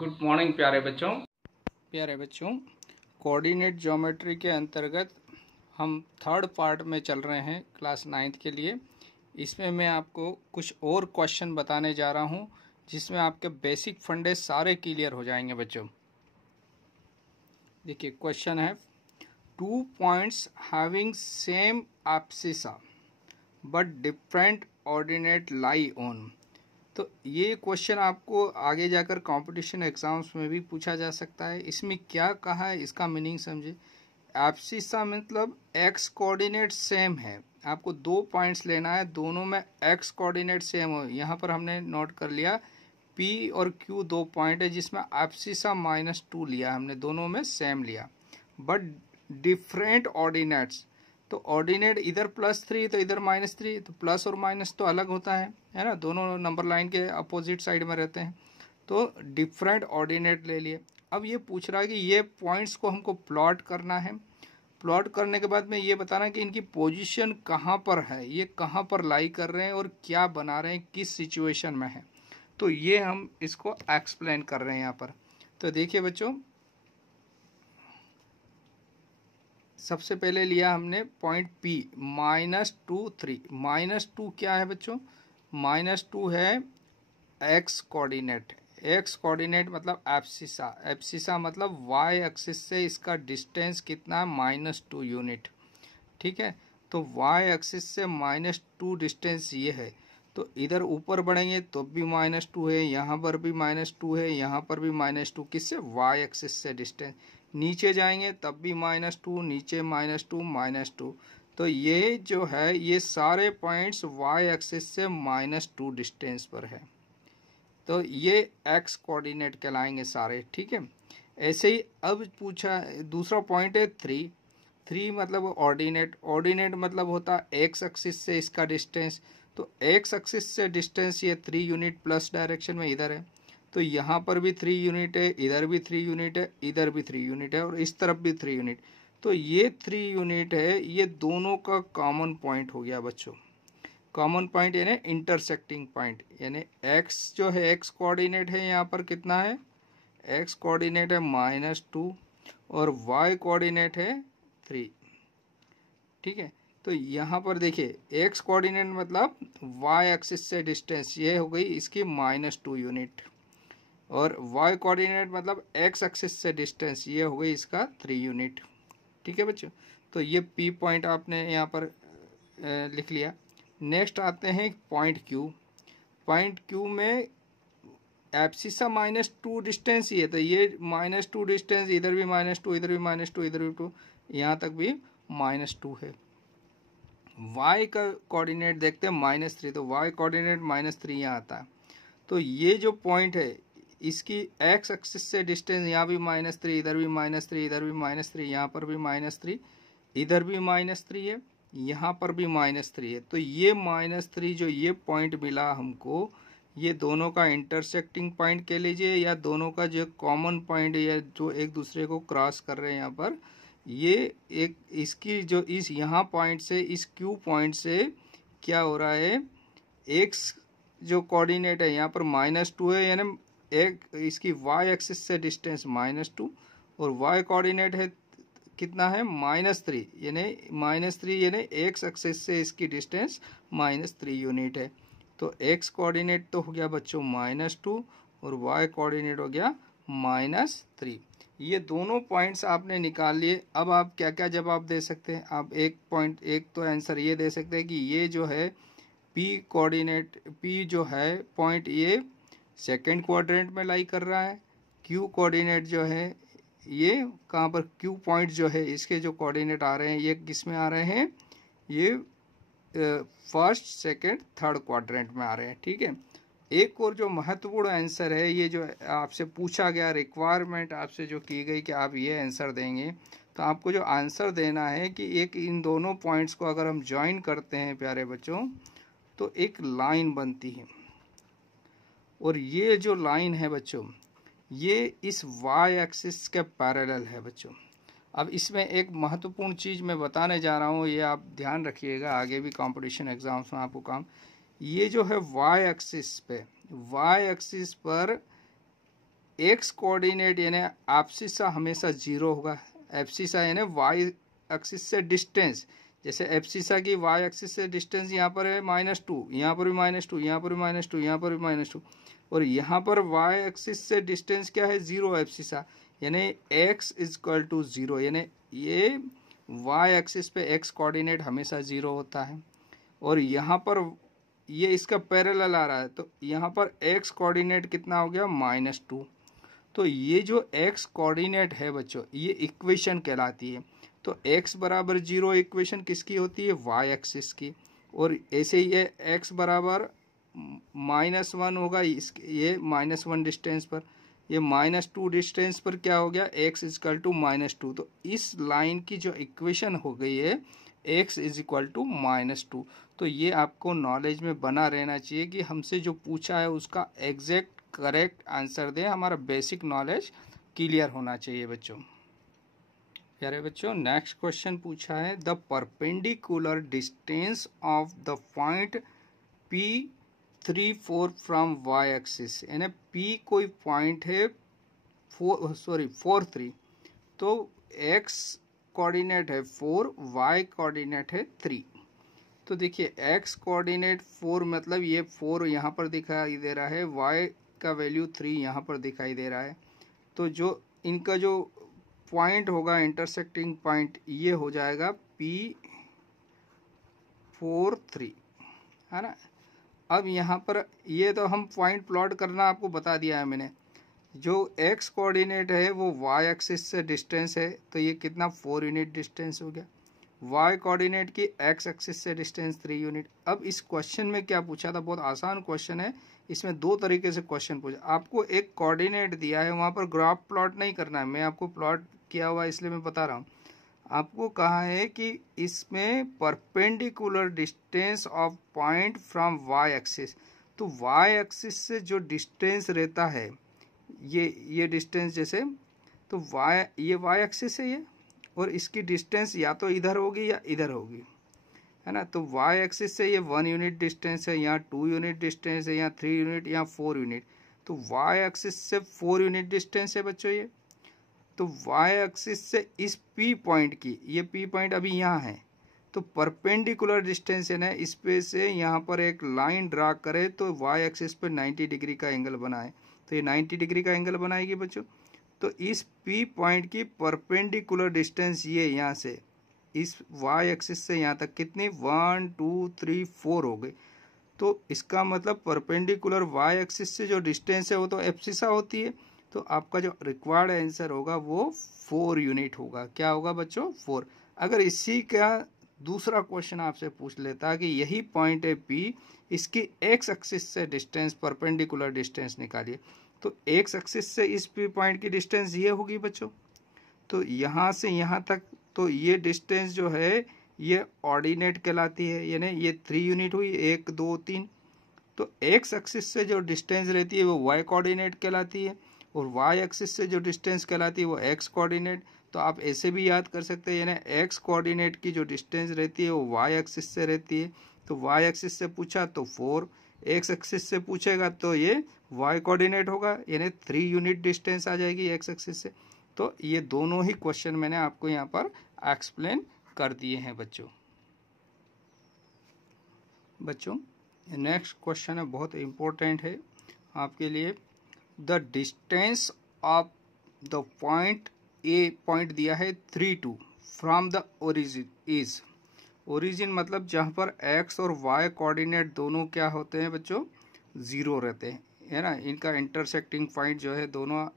Good morning प्यारे बच्चों, coordinate geometry के अंतर्गत हम थर्ड पार्ट में चल रहे हैं क्लास 9th के लिए। इसमें मैं आपको कुछ और क्वेश्चन बताने जा रहा हूं जिसमें आपके बेसिक फंडे सारे क्लियर हो जाएंगे बच्चों। देखिए क्वेश्चन है 2 points having same abscissa but different ordinate lie on. तो ये क्वेश्चन आपको आगे जाकर कंपटीशन एग्जाम्स में भी पूछा जा सकता है। इसमें क्या कहा है इसका मीनिंग समझे। एब्सिसा मतलब एक्स कोऑर्डिनेट सेम है, आपको 2 पॉइंट्स लेना है, दोनों में एक्स कोऑर्डिनेट सेम हो। यहाँ पर हमने नोट कर लिया पी और क्यू 2 पॉइंट है जिसमें एब्सिसा -2 लिया हमने, दोनों में सेम लिया। बट डिफरेंट ऑर्डिनेट्स, तो ऑर्डिनेट इधर +3 तो इधर -3, तो प्लस और माइनस तो अलग होता है ना, दोनों नंबर लाइन के अपोजिट साइड में रहते हैं। तो डिफरेंट ऑर्डिनेट ले लिए। अब ये पूछ रहा है कि ये पॉइंट्स को हमको प्लॉट करना है। प्लॉट करने के बाद में ये बताना है कि इनकी पोजीशन कहाँ पर है, ये कहाँ पर लाई कर रहे हैं और क्या बना रहे हैं, किस सिचुएशन में है। तो ये हम इसको एक्सप्लेन कर रहे हैं यहाँ पर। तो देखिए बच्चों, सबसे पहले लिया हमने पॉइंट P -2 3। -2 क्या है बच्चों, -2 है एक्स कोऑर्डिनेट। एक्स कोऑर्डिनेट मतलब एब्सिसा, एब्सिसा मतलब वाई एक्सिस से इसका डिस्टेंस कितना है, -2 यूनिट। ठीक है, तो वाई एक्सिस से -2 डिस्टेंस ये है। तो इधर ऊपर बढ़ेंगे तो भी -2 है, यहाँ पर भी -2 है, यहाँ पर भी -2, किससे, वाई एक्सिस से डिस्टेंस। नीचे जाएंगे तब भी -2, नीचे -2 तो ये जो है ये सारे पॉइंट्स वाई एक्सिस से -2 डिस्टेंस पर है। तो ये एक्स कोऑर्डिनेट कहलाएंगे सारे। ठीक है, ऐसे ही अब पूछा दूसरा पॉइंट है 3 मतलब ऑर्डिनेट। ऑर्डिनेट मतलब होता है एक्स एक्सिस से इसका डिस्टेंस। तो एक्स एक्सिस से डिस्टेंस ये 3 यूनिट प्लस डायरेक्शन में इधर है। तो यहाँ पर भी 3 यूनिट है, इधर भी 3 यूनिट है, इधर भी 3 यूनिट है और इस तरफ भी 3 यूनिट। तो ये 3 यूनिट है, ये दोनों का कॉमन पॉइंट हो गया बच्चों। कॉमन पॉइंट यानी इंटरसेक्टिंग पॉइंट, यानी एक्स जो है एक्स कोऑर्डिनेट है यहाँ पर कितना है, एक्स कोऑर्डिनेट है -2 और वाई कोऑर्डिनेट है 3। ठीक है, तो यहाँ पर देखिए एक्स कोऑर्डिनेट मतलब वाई एक्सिस से डिस्टेंस, ये हो गई इसकी -2 यूनिट, और वाई कोऑर्डिनेट मतलब एक्स एक्सिस से डिस्टेंस, ये हो गई इसका 3 यूनिट। ठीक है बच्चों, तो ये पी पॉइंट आपने यहाँ पर लिख लिया। नेक्स्ट आते हैं पॉइंट क्यू। पॉइंट क्यू में एब्सिसा -2 डिस्टेंस ही है, तो ये -2 डिस्टेंस, इधर भी -2, इधर भी -2, इधर भी 2, यहाँ तक भी -2 है। वाई का कोऑर्डिनेट देखते हैं -3, तो वाई कोऑर्डिनेट -3 यहाँ आता है। तो ये जो पॉइंट है इसकी एक्स एक्सिस से डिस्टेंस, यहाँ भी -3, इधर भी -3, इधर भी -3, यहाँ पर भी -3, इधर भी -3 है, यहाँ पर भी -3 है। तो ये -3 जो ये पॉइंट मिला हमको, ये दोनों का इंटरसेक्टिंग पॉइंट कह लीजिए या दोनों का जो कॉमन पॉइंट है या जो एक दूसरे को क्रॉस कर रहे हैं यहाँ पर, ये एक इसकी जो इस यहाँ पॉइंट से इस क्यू पॉइंट से क्या हो रहा है, एक्स जो कोऑर्डिनेट है यहाँ पर -2 है, यानी एक इसकी वाई एक्सिस से डिस्टेंस -2 और वाई कोऑर्डिनेट है कितना है, -3, यानी एक्स एक्सिस से इसकी डिस्टेंस -3 यूनिट है। तो एक्स कोऑर्डिनेट तो हो गया बच्चों -2 और वाई कोऑर्डिनेट हो गया -3। ये दोनों पॉइंट्स आपने निकाल लिए। अब आप क्या क्या जवाब दे सकते हैं, आप एक तो आंसर ये दे सकते हैं कि ये जो है पी कोऑर्डिनेट, पी जो है पॉइंट ये सेकंड क्वाड्रेंट में लाई कर रहा है। क्यू कोऑर्डिनेट जो है ये कहाँ पर, क्यू पॉइंट जो है इसके जो कोऑर्डिनेट आ रहे हैं ये किस में आ रहे हैं, ये फर्स्ट सेकंड थर्ड क्वाड्रेंट में आ रहे हैं। ठीक है, एक और जो महत्वपूर्ण आंसर है, ये जो आपसे पूछा गया, रिक्वायरमेंट आपसे जो की गई कि आप ये आंसर देंगे, तो आपको जो आंसर देना है कि एक इन दोनों पॉइंट्स को अगर हम ज्वाइन करते हैं प्यारे बच्चों तो एक लाइन बनती है, और ये जो लाइन है बच्चों ये इस वाई एक्सिस के पैरेलल है बच्चों। अब इसमें एक महत्वपूर्ण चीज़ मैं बताने जा रहा हूँ, ये आप ध्यान रखिएगा, आगे भी कंपटीशन एग्जाम्स में आपको काम, ये जो है वाई एक्सिस पे, वाई एक्सिस पर एक्स कोऑर्डिनेट यानी एब्सिसा हमेशा जीरो होगा। एब्सिसा यानी वाई एक्सिस से डिस्टेंस, जैसे एब्सिसा की वाई एक्सिस से डिस्टेंस यहाँ पर है -2, यहाँ पर भी -2, यहाँ पर भी -2, यहाँ पर भी -2, और यहाँ पर वाई एक्सिस से डिस्टेंस क्या है, जीरो एब्सिसा, यानी x इक्वल टू 0, यानी ये वाई एक्सिस पे x कोऑर्डिनेट हमेशा जीरो होता है। और यहाँ पर ये इसका पैरेलल आ रहा है, तो यहाँ पर x कोऑर्डिनेट कितना हो गया, -2। तो ये जो x कोऑर्डिनेट है बच्चों, ये इक्वेशन कहलाती है। तो x बराबर 0 इक्वेशन किसकी होती है, y एक्सिस की। और ऐसे ही ये x बराबर -1 होगा, इस ये -1 डिस्टेंस पर, ये -2 डिस्टेंस पर क्या हो गया, x इक्वल टू -2। तो इस लाइन की जो इक्वेशन हो गई है x इक्वल टू -2। तो ये आपको नॉलेज में बना रहना चाहिए कि हमसे जो पूछा है उसका एग्जैक्ट करेक्ट आंसर दें, हमारा बेसिक नॉलेज क्लियर होना चाहिए बच्चों। प्यारे बच्चों, नेक्स्ट क्वेश्चन पूछा है the perpendicular distance of the point P34 from y axis, यानी P कोई पॉइंट है 43, तो x कोऑर्डिनेट है 4, y कोऑर्डिनेट है 3। तो देखिए x कोऑर्डिनेट 4 मतलब ये 4 यहाँ पर दिखाई दे रहा है, y का वैल्यू 3 यहाँ पर दिखाई दे रहा है। तो जो इनका जो पॉइंट होगा, इंटरसेक्टिंग पॉइंट, ये हो जाएगा P43, है ना। अब यहाँ पर ये तो हम पॉइंट प्लॉट करना आपको बता दिया है मैंने। जो x कोऑर्डिनेट है वो y एक्सिस से डिस्टेंस है, तो ये कितना 4 यूनिट डिस्टेंस हो गया। y कोऑर्डिनेट की x एक्सिस से डिस्टेंस 3 यूनिट। अब इस क्वेश्चन में क्या पूछा था, बहुत आसान क्वेश्चन है, इसमें दो तरीके से क्वेश्चन पूछा। आपको एक कोऑर्डिनेट दिया है, वहाँ पर ग्राफ प्लॉट नहीं करना है, मैं आपको प्लॉट किया हुआ इसलिए मैं बता रहा हूँ। आपको कहा है कि इसमें perpendicular distance of point from y axis, तो y एक्सिस से जो डिस्टेंस रहता है, ये डिस्टेंस जैसे, तो ये y एक्सिस है ये, और इसकी डिस्टेंस या तो इधर होगी या इधर होगी, है ना। तो y एक्सिस से ये 1 यूनिट डिस्टेंस है, यहाँ 2 यूनिट डिस्टेंस है, यहाँ 3 यूनिट, यहाँ 4 यूनिट। तो y एक्सिस से 4 यूनिट डिस्टेंस है बच्चों ये। तो y एक्सिस से इस P पॉइंट की, ये P पॉइंट अभी यहाँ है, तो परपेंडिकुलर डिस्टेंस है ना, इस पे से यहाँ पर एक लाइन ड्रा करे तो y एक्सिस पे 90 डिग्री का एंगल बनाए, तो ये 90 डिग्री का एंगल बनाएगी बच्चों। तो इस P पॉइंट की परपेंडिकुलर डिस्टेंस ये यहाँ से इस y एक्सिस से यहाँ तक कितनी, 1 2 3 4 हो गई। तो इसका मतलब परपेंडिकुलर y एक्सिस से जो डिस्टेंस है वो तो एब्सिसा होती है। तो आपका जो रिक्वायर्ड आंसर होगा वो 4 यूनिट होगा। क्या होगा बच्चों, 4। अगर इसी का दूसरा क्वेश्चन आपसे पूछ लेता कि यही पॉइंट है P, इसकी x एक्सिस से डिस्टेंस, परपेंडिकुलर डिस्टेंस निकालिए, तो x एक्सिस से इस P पॉइंट की डिस्टेंस ये होगी बच्चों। तो यहाँ से यहाँ तक, तो ये डिस्टेंस जो है ये ऑर्डिनेट कहलाती है, यानी ये 3 यूनिट हुई, 1 2 3। तो x एक्सिस से जो डिस्टेंस रहती है वो y कोऑर्डिनेट कहलाती है, और y एक्सिस से जो डिस्टेंस कहलाती है वो x कोऑर्डिनेट। तो आप ऐसे भी याद कर सकते हैं, यानी x कोऑर्डिनेट की जो डिस्टेंस रहती है वो y एक्सिस से रहती है। तो y एक्सिस से पूछा तो 4, x एक्सिस से पूछेगा तो ये y कोऑर्डिनेट होगा, यानी 3 यूनिट डिस्टेंस आ जाएगी x एक्सिस से। तो ये दोनों ही क्वेश्चन मैंने आपको यहाँ पर एक्सप्लेन कर दिए हैं बच्चों। नेक्स्ट क्वेश्चन है, बहुत इम्पोर्टेंट है आपके लिए। The distance of the point A, point दिया है 3 2 from the origin is, origin मतलब जहाँ पर x और y कोऑर्डिनेट दोनों क्या होते हैं बच्चों, 0 रहते हैं, है ना। इनका इंटरसेक्टिंग पॉइंट जो है, दोनों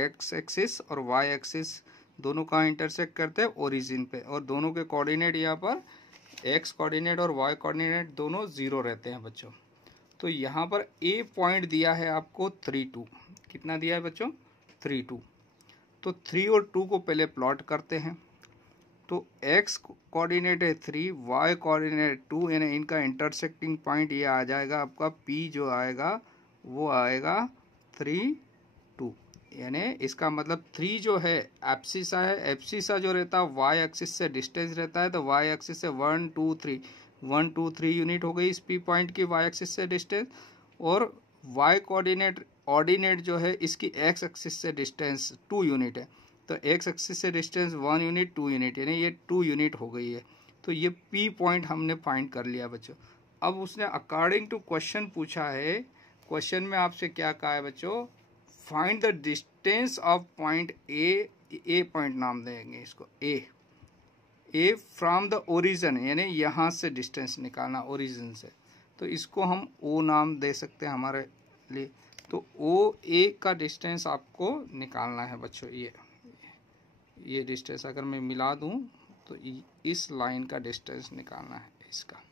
x एक्सिस और y एक्सिस दोनों का इंटरसेक्ट करते हैं ओरिजिन पे, और दोनों के कोऑर्डिनेट यहाँ पर x कोऑर्डिनेट और y कोऑर्डिनेट दोनों 0 रहते हैं बच्चों। तो यहाँ पर a पॉइंट दिया है आपको 3 2, कितना दिया है बच्चों, 3 2। तो 3 और 2 को पहले प्लॉट करते हैं। तो x कोऑर्डिनेट है 3, y कोऑर्डिनेट 2, यानी इनका इंटरसेक्टिंग पॉइंट ये आ जाएगा आपका P, जो आएगा वो आएगा 3 2, यानी इसका मतलब 3 जो है एब्सिसा है, एब्सिसा जो रहता है y एक्सिस से डिस्टेंस रहता है, तो y एक्सिस से 1 2 3 यूनिट हो गई इस P पॉइंट की y एक्सिस से डिस्टेंस, और वाई कोऑर्डिनेट ऑर्डिनेट जो है इसकी एक्स एक्सिस से डिस्टेंस 2 यूनिट है, तो एक्स एक्सिस से डिस्टेंस 1 यूनिट 2 यूनिट, यानी ये 2 यूनिट हो गई है। तो ये पी पॉइंट हमने फाइंड कर लिया बच्चों। अब उसने अकॉर्डिंग टू क्वेश्चन पूछा है, क्वेश्चन में आपसे क्या कहा है बच्चों, find the distance of point A point नाम देंगे इसको ए फ्रॉम द ओरिजिन, यानी यहाँ से डिस्टेंस निकालना ओरिजिन से, तो इसको हम ओ नाम दे सकते हैं हमारे लिए। तो ओ ए का डिस्टेंस आपको निकालना है बच्चों। ये डिस्टेंस अगर मैं मिला दूं तो इस लाइन का डिस्टेंस निकालना है इसका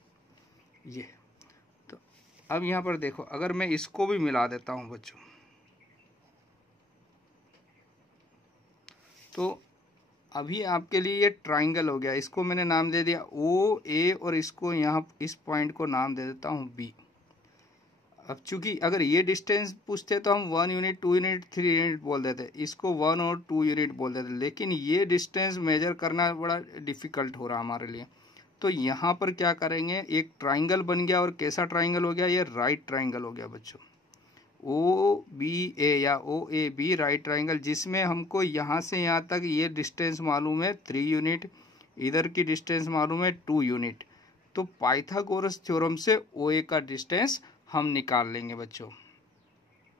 ये। तो अब यहाँ पर देखो, अगर मैं इसको भी मिला देता हूँ बच्चों, तो अभी आपके लिए ये ट्राइंगल हो गया, इसको मैंने नाम दे दिया ओ ए, और इसको यहाँ इस पॉइंट को नाम दे देता हूँ बी। अब चूंकि अगर ये डिस्टेंस पूछते तो हम 1 यूनिट 2 यूनिट 3 यूनिट बोल देते, इसको 1 और 2 यूनिट बोल देते, लेकिन ये डिस्टेंस मेजर करना बड़ा डिफिकल्ट हो रहा हमारे लिए। तो यहाँ पर क्या करेंगे, एक ट्राइंगल बन गया, और कैसा ट्राइंगल हो गया, ये राइट ट्राइंगल हो गया बच्चों, ओ बी ए या ओ ए बी राइट ट्राइंगल, जिसमें हमको यहाँ से यहाँ तक ये डिस्टेंस मालूम है 3 यूनिट, इधर की डिस्टेंस मालूम है 2 यूनिट। तो पाइथागोरस थ्योरम से ओ ए का डिस्टेंस हम निकाल लेंगे बच्चों।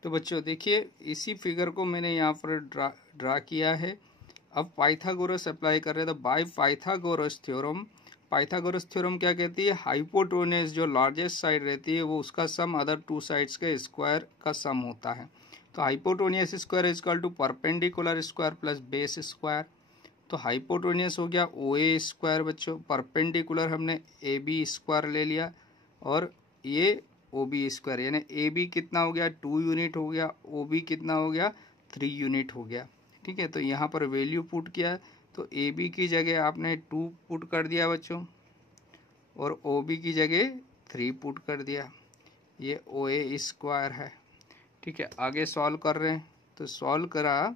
तो बच्चों देखिए, इसी फिगर को मैंने यहाँ पर ड्रा किया है। अब पाइथागोरस अप्लाई कर रहे हैं, तो by Pythagoras theorem, Pythagoras theorem क्या कहती है, हाइपोटेन्यूज जो लार्जेस्ट साइड रहती है वो उसका सम अदर 2 साइड्स के स्क्वायर का सम होता है। तो hypotenuse square is equal to perpendicular square plus base square. तो हाइपोटेन्यूज हो गया ओ ए स्क्वायर बच्चों, परपेंडिकुलर हमने ए बी स्क्वायर ले लिया, और ये ओ बी स्क्वायर, यानी ए बी कितना हो गया 2 यूनिट हो गया, ओ बी कितना हो गया 3 यूनिट हो गया। ठीक है, तो यहाँ पर वैल्यू पुट किया, तो ए बी की जगह आपने 2 पुट कर दिया बच्चों, और ओ बी की जगह 3 पुट कर दिया, ये ओ ए स्क्वायर है। ठीक है, आगे सॉल्व कर रहे हैं, तो सॉल्व करा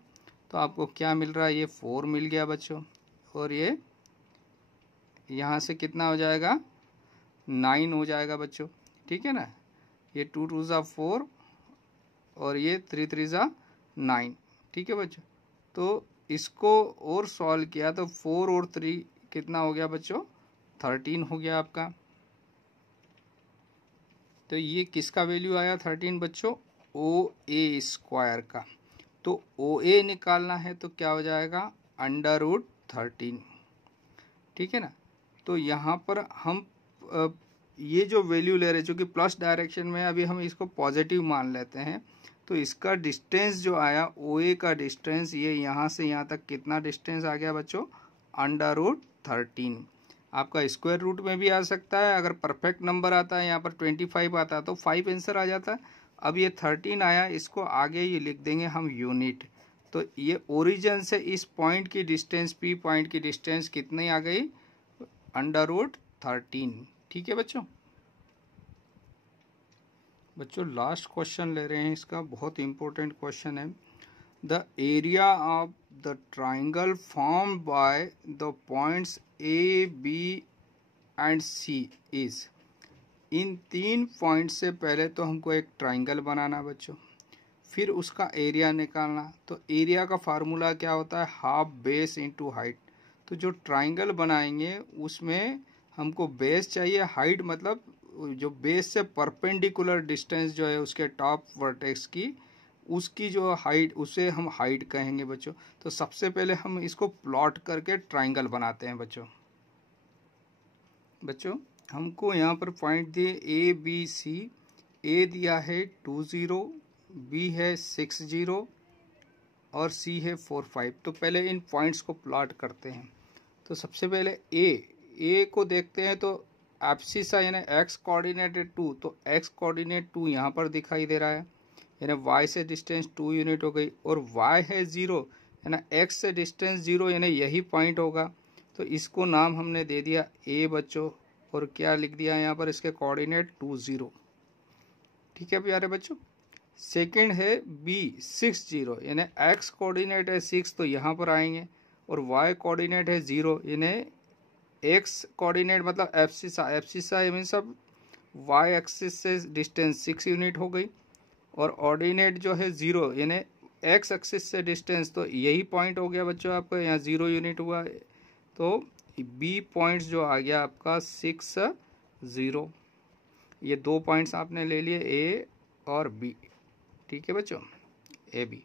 तो आपको क्या मिल रहा है, ये 4 मिल गया बच्चों, और ये यहाँ से कितना हो जाएगा 9 हो जाएगा बच्चों। ठीक है ना, ये 2 2 ज़ा 4 और ये 3 3 ज़ा 9। ठीक है बच्चों, तो इसको और सॉल्व किया तो 4 और 3 कितना हो गया बच्चों 13 हो गया आपका। तो ये किसका वैल्यू आया 13 बच्चों, ओ ए स्क्वायर का। तो ओ ए निकालना है तो क्या हो जाएगा √13। ठीक है ना, तो यहाँ पर हम ये जो वैल्यू ले रहे हैं, चूँकि प्लस डायरेक्शन में, अभी हम इसको पॉजिटिव मान लेते हैं, तो इसका डिस्टेंस जो आया ओ ए का डिस्टेंस, ये यहाँ से यहाँ तक कितना डिस्टेंस आ गया बच्चों √13। आपका स्क्वायर रूट में भी आ सकता है, अगर परफेक्ट नंबर आता है यहाँ पर 25 आता है तो 5 आंसर आ जाता है। अब ये 13 आया, इसको आगे ये लिख देंगे हम यूनिट। तो ये ओरिजिन से इस पॉइंट की डिस्टेंस, पी पॉइंट की डिस्टेंस कितनी आ गई √13। ठीक है बच्चों। बच्चों लास्ट क्वेश्चन ले रहे हैं, इसका बहुत इंपॉर्टेंट क्वेश्चन है। The area of the triangle form by the points A B and C is. इन 3 पॉइंट से पहले तो हमको एक ट्राइंगल बनाना बच्चों, फिर उसका एरिया निकालना। तो एरिया का फार्मूला क्या होता है, हाफ बेस इंटू हाइट। तो जो ट्राइंगल बनाएंगे उसमें हमको बेस चाहिए, हाइट मतलब जो बेस से परपेंडिकुलर डिस्टेंस जो है उसके टॉप वर्टेक्स की, उसकी जो हाइट, उसे हम हाइट कहेंगे बच्चों। तो सबसे पहले हम इसको प्लॉट करके ट्राइंगल बनाते हैं बच्चों हमको यहाँ पर पॉइंट दिए ए बी सी। ए दिया है 20, बी है 60 और सी है 45। तो पहले इन पॉइंट्स को प्लॉट करते हैं। तो सबसे पहले ए को देखते हैं, तो एब्सिसा यानी एक्स कोऑर्डिनेट 2, तो एक्स कोऑर्डिनेट 2 यहाँ पर दिखाई दे रहा है, यानी वाई से डिस्टेंस 2 यूनिट हो गई, और वाई है 0, यानी एक्स से डिस्टेंस 0, यानी यही पॉइंट होगा। तो इसको नाम हमने दे दिया ए बच्चों, और क्या लिख दिया यहाँ पर, इसके कोऑर्डिनेट 20। ठीक है प्यारे बच्चों। सेकंड है बी 60, यानी एक्स कोऑर्डिनेट है 6, तो यहाँ पर आएंगे, और वाई कोऑर्डिनेट है 0, यानी एक्स कोऑर्डिनेट मतलब एब्सिसा मीन सब वाई एक्सिस से डिस्टेंस 6 यूनिट हो गई। और ऑर्डिनेट जो है 0 यानी एक्स एक्सिस से डिस्टेंस, तो यही पॉइंट हो गया बच्चों आपका, यहाँ 0 यूनिट हुआ। तो बी पॉइंट्स जो आ गया आपका 6 0। ये 2 पॉइंट्स आपने ले लिए ए और बी, ठीक है बच्चों, ए बी।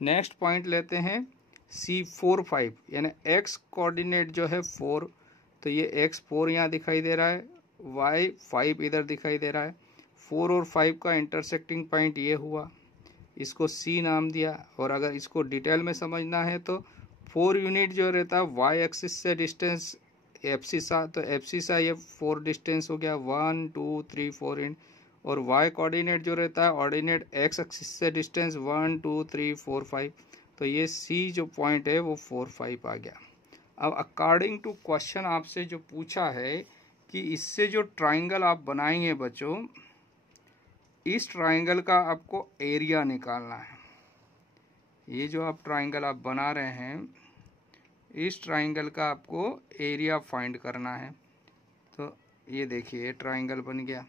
नेक्स्ट पॉइंट लेते हैं सी 4 5, यानी एक्स कोऑर्डिनेट जो है 4, तो ये एक्स 4 यहाँ दिखाई दे रहा है, वाई 5 इधर दिखाई दे रहा है। 4 और 5 का इंटरसेक्टिंग पॉइंट ये हुआ, इसको सी नाम दिया। और अगर इसको डिटेल में समझना है तो 4 यूनिट जो रहता है वाई एक्सिस से डिस्टेंस एप्सिसा, तो एप्सिसा ये 4 डिस्टेंस हो गया, 1 2 3 4 इन। और वाई कोऑर्डिनेट जो रहता है ऑर्डिनेट एक्स एक्सिस से डिस्टेंस 1 2 3 4 5, तो ये सी जो पॉइंट है वो 4 5 आ गया। अब अकॉर्डिंग टू क्वेश्चन आपसे जो पूछा है कि इससे जो ट्राइंगल आप बनाएंगे बच्चों, इस ट्राइंगल का आपको एरिया निकालना है। ये जो आप ट्राइंगल आप बना रहे हैं, इस ट्राइंगल का आपको एरिया फाइंड करना है। तो ये देखिए ट्राइंगल बन गया।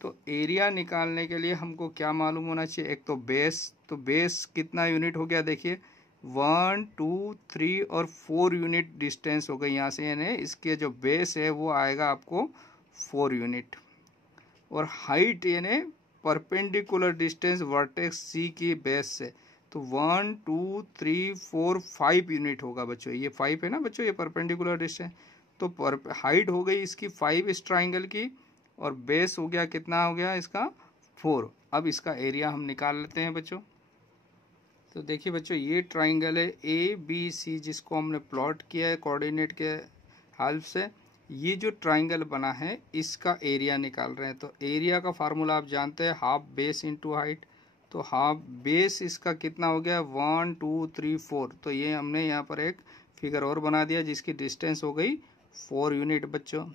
तो एरिया निकालने के लिए हमको क्या मालूम होना चाहिए, एक तो बेस, तो बेस कितना यूनिट हो गया देखिए 1 2 3 और 4 यूनिट डिस्टेंस हो गई यहाँ से, यानी इसके जो बेस है वो आएगा आपको 4 यूनिट। और हाइट यानी परपेंडिकुलर डिस्टेंस वर्टेक्स सी की बेस से, तो 1 2 3 4 5 यूनिट होगा बच्चों। ये 5 है ना बच्चों, ये परपेंडिकुलर डिस्टेंस। तो हाइट हो गई इसकी 5 इस ट्राइंगल की, और बेस हो गया कितना हो गया इसका 4। अब इसका एरिया हम निकाल लेते हैं बच्चों। तो देखिए बच्चों ये ट्राइंगल है ए बी सी, जिसको हमने प्लॉट किया है कोऑर्डिनेट के हेल्प से। ये जो ट्राइंगल बना है इसका एरिया निकाल रहे हैं। तो एरिया का फार्मूला आप जानते हैं, हाफ बेस इंटू हाइट। तो हाफ बेस इसका कितना हो गया 1 2 3 4। तो ये हमने यहाँ पर एक फिगर और बना दिया जिसकी डिस्टेंस हो गई 4 यूनिट बच्चों।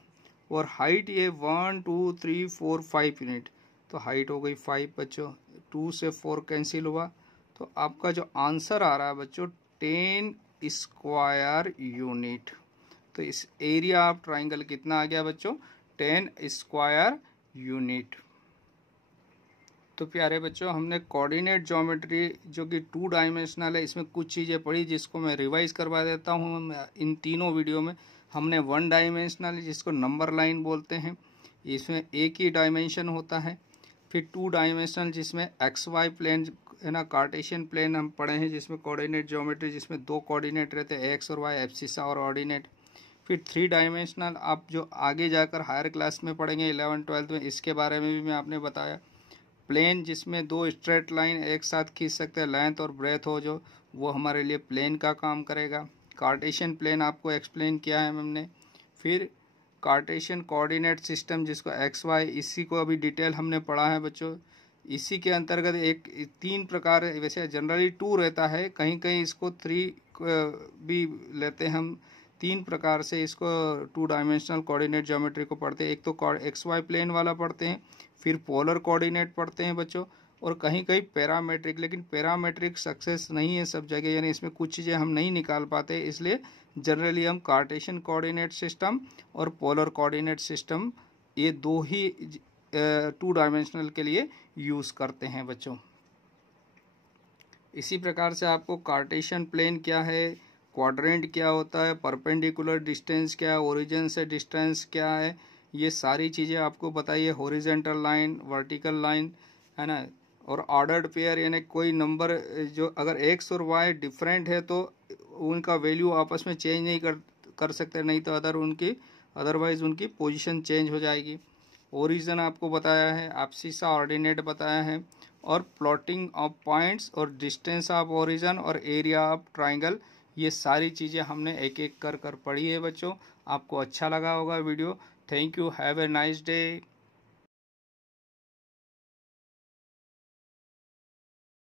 और हाइट ये 1 2 3 4 5 यूनिट, तो हाइट हो गई 5 बच्चों। 2 से 4 कैंसिल हुआ, तो आपका जो आंसर आ रहा है बच्चों 10 स्क्वायर यूनिट। तो इस एरिया ऑफ ट्राइंगल कितना आ गया बच्चों 10 स्क्वायर यूनिट। तो प्यारे बच्चों हमने कोऑर्डिनेट ज्योमेट्री जो कि 2 डायमेंशनल है, इसमें कुछ चीज़ें पढ़ी जिसको मैं रिवाइज करवा देता हूँ। इन तीनों वीडियो में हमने 1 डायमेंशनल जिसको नंबर लाइन बोलते हैं, इसमें एक ही डायमेंशन होता है। फिर 2 डायमेंशनल जिसमें एक्स वाई प्लेन है ना, कार्टेशियन प्लेन हम पढ़े हैं, जिसमें कोऑर्डिनेट ज्योमेट्री जिसमें 2 कोऑर्डिनेट रहते हैं एक्स और वाई, एब्सिसा और ऑर्डिनेट। फिर 3 डायमेंशनल आप जो आगे जाकर हायर क्लास में पढ़ेंगे 11 12 में, इसके बारे में भी मैं आपने बताया। प्लेन जिसमें 2 स्ट्रेट लाइन एक साथ खींच सकते हैं, लेंथ और ब्रेथ हो जो, वो हमारे लिए प्लेन का काम करेगा। कार्टेशियन प्लेन आपको एक्सप्लेन किया है हमने। फिर कार्टेशियन कोऑर्डिनेट सिस्टम जिसको एक्स वाई, इसी को अभी डिटेल हमने पढ़ा है बच्चों। इसी के अंतर्गत 3 प्रकार, वैसे जनरली 2 रहता है, कहीं कहीं इसको 3 भी लेते हैं हम। 3 प्रकार से इसको 2 डायमेंशनल कोऑर्डिनेट ज्योमेट्री को पढ़ते हैं। एक तो एक्स वाई प्लेन वाला पढ़ते हैं, फिर पोलर कोऑर्डिनेट पढ़ते हैं बच्चों, और कहीं कहीं पैरामेट्रिक। लेकिन पैरामेट्रिक सक्सेस नहीं है सब जगह, यानी इसमें कुछ चीज़ें हम नहीं निकाल पाते, इसलिए जनरली हम कार्टेशियन कोऑर्डिनेट सिस्टम और पोलर कोऑर्डिनेट सिस्टम ये 2 ही 2 डायमेंशनल के लिए यूज़ करते हैं बच्चों। इसी प्रकार से आपको कार्टेशियन प्लेन क्या है, क्वाड्रेंट क्या होता है, परपेंडिकुलर डिस्टेंस क्या है, ओरिजिन से डिस्टेंस क्या है, ये सारी चीज़ें आपको बताइए। हॉरिजॉन्टल लाइन, वर्टिकल लाइन है ना, और ऑर्डर्ड पेयर यानी कोई नंबर जो अगर एक्स और वाई डिफरेंट है तो उनका वैल्यू आपस में चेंज नहीं कर सकते, नहीं तो अदरवाइज उनकी पोजीशन चेंज हो जाएगी। ओरिजिन आपको बताया है, एब्सिसा ऑर्डिनेट बताया है, और प्लॉटिंग ऑफ पॉइंट्स और डिस्टेंस ऑफ ओरिजिन और एरिया ऑफ ट्राइंगल, ये सारी चीज़ें हमने एक एक कर पढ़ी है बच्चों। आपको अच्छा लगा होगा video. Thank you, have a nice day.